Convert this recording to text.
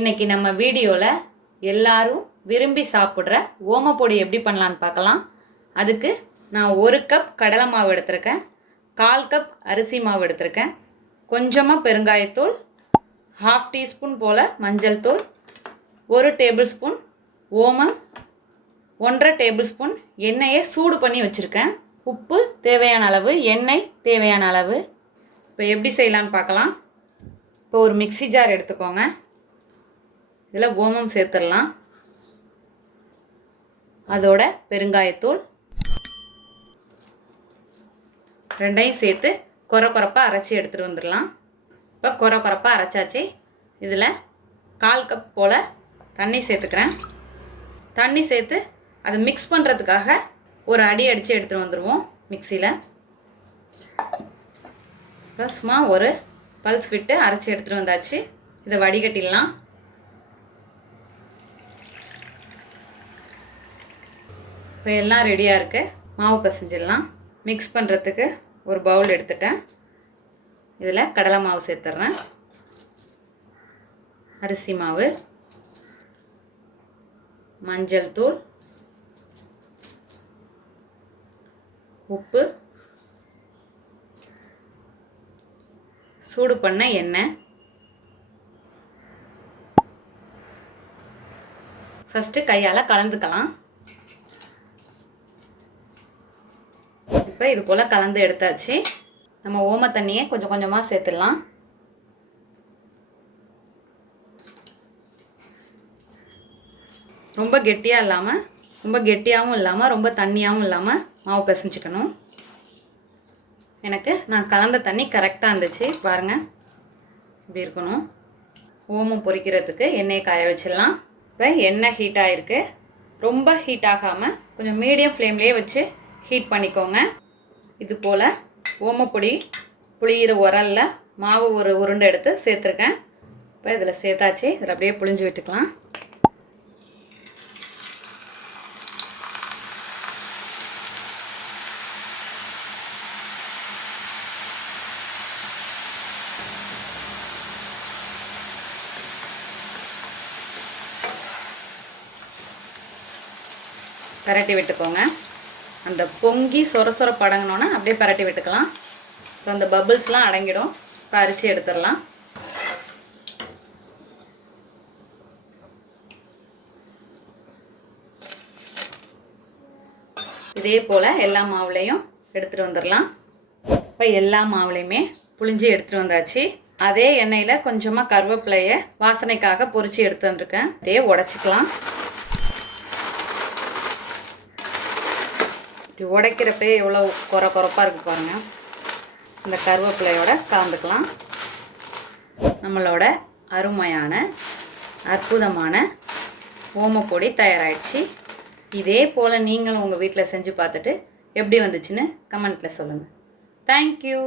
இன்னைக்கு நம்ம வீடியோவில் எல்லாரும் விரும்பி சாப்பிட்ற ஓமப்பொடி எப்படி பண்ணலான்னு பார்க்கலாம். அதுக்கு நான் 1 கப் கடலை மாவு எடுத்திருக்கேன், 1/4 கப் அரிசி மாவு எடுத்திருக்கேன், கொஞ்சமாக பெருங்காயத்தூள், 1/2 டீஸ்பூன் போல் மஞ்சள் தூள், 1 டேபிள் ஸ்பூன் ஓமம், 1/2 டேபிள் ஸ்பூன் எண்ணெயை சூடு பண்ணி வச்சுருக்கேன், உப்பு தேவையான அளவு, எண்ணெய் தேவையான அளவு. இப்போ எப்படி செய்யலான்னு பார்க்கலாம். இப்போ ஒரு மிக்ஸி ஜார் எடுத்துக்கோங்க. இதில் ஓமம் சேர்த்துடலாம், அதோட பெருங்காயத்தூள் ரெண்டையும் சேர்த்து கொரப்பாக அரைச்சி எடுத்துகிட்டு வந்துடலாம். இப்போ கொரப்பாக அரைச்சாச்சு. இதில் 1/4 கப் போல் தண்ணி சேர்த்துக்கிறேன். தண்ணி சேர்த்து அதை மிக்ஸ் பண்ணுறதுக்காக ஒரு அடி அடித்து எடுத்துகிட்டு வந்துடுவோம் மிக்சியில். இப்போ சும்மா ஒரு பல்ஸ் விட்டு அரைச்சி எடுத்துகிட்டு வந்தாச்சு. இதை வடிகட்டிடலாம். இப்போ எல்லாம் ரெடியாக இருக்குது. மாவு பிசைஞ்சிடலாம். மிக்ஸ் பண்ணுறதுக்கு ஒரு பவுல் எடுத்துட்டேன். இதில் கடலை மாவு சேர்த்துட்றேன், அரிசி மாவு, மஞ்சள் தூள், உப்பு, சூடு பண்ண எண்ணெய். ஃபஸ்ட்டு கையால் கலந்துக்கலாம். இப்போ இது போல் கலந்து எடுத்தாச்சு. நம்ம ஓம தண்ணியை கொஞ்சம் கொஞ்சமாக சேர்த்துடலாம். ரொம்ப கெட்டியாக இல்லாமல், ரொம்ப கெட்டியாகவும் இல்லாமல், ரொம்ப தண்ணியாகவும் இல்லாமல் மாவு பிசைஞ்சிக்கணும். நான் கலந்த தண்ணி கரெக்டாக இருந்துச்சு. பாருங்கள், இப்படி இருக்கணும். ஓமம் பொரிக்கிறதுக்கு எண்ணெயை காய வச்சிடலாம். இப்போ எண்ணெய் ஹீட் ஆகிருக்கு. ரொம்ப ஹீட் ஆகாமல் கொஞ்சம் மீடியம் ஃப்ளேம்லேயே வச்சு ஹீட் பண்ணிக்கோங்க. இது போல் ஓமப்பொடி புளியிற உரலில் மாவு ஒரு உருண்டை எடுத்து சேர்த்துருக்கேன். இப்போ இதில் சேர்த்தாச்சு. இதில் அப்படியே புளிஞ்சு விட்டுக்கலாம். பரட்டி விட்டுக்கோங்க. அந்த பொங்கி சொர படங்கினோன்னா அப்படியே பரட்டி விட்டுக்கலாம். இப்போ அந்த பபிள்ஸ்லாம் அடங்கிடும். இப்போ அரிச்சு எடுத்துடலாம். இதே போல் எல்லா மாவுலையும் எடுத்துகிட்டு வந்துடலாம். இப்போ எல்லா மாவுலையுமே புளிஞ்சு எடுத்துகிட்டு வந்தாச்சு. அதே எண்ணெயில் கொஞ்சமாக கருவேப்பிலையை வாசனைக்காக பொரித்து எடுத்து வந்திருக்கேன். அப்படியே உடச்சிக்கலாம். உடைக்கிறப்பே எவ்வளோ கொரப்பாக இருக்குது பாருங்கள். இந்த கருவேப்பிலையோட கலந்துக்கலாம். நம்மளோட அருமையான அற்புதமான ஓமப்பொடி தயாராகிடுச்சு. இதே போல் நீங்களும் உங்கள் வீட்டில் செஞ்சு பார்த்துட்டு எப்படி வந்துச்சுன்னு கமெண்ட்டில் சொல்லுங்கள். தேங்க்யூ.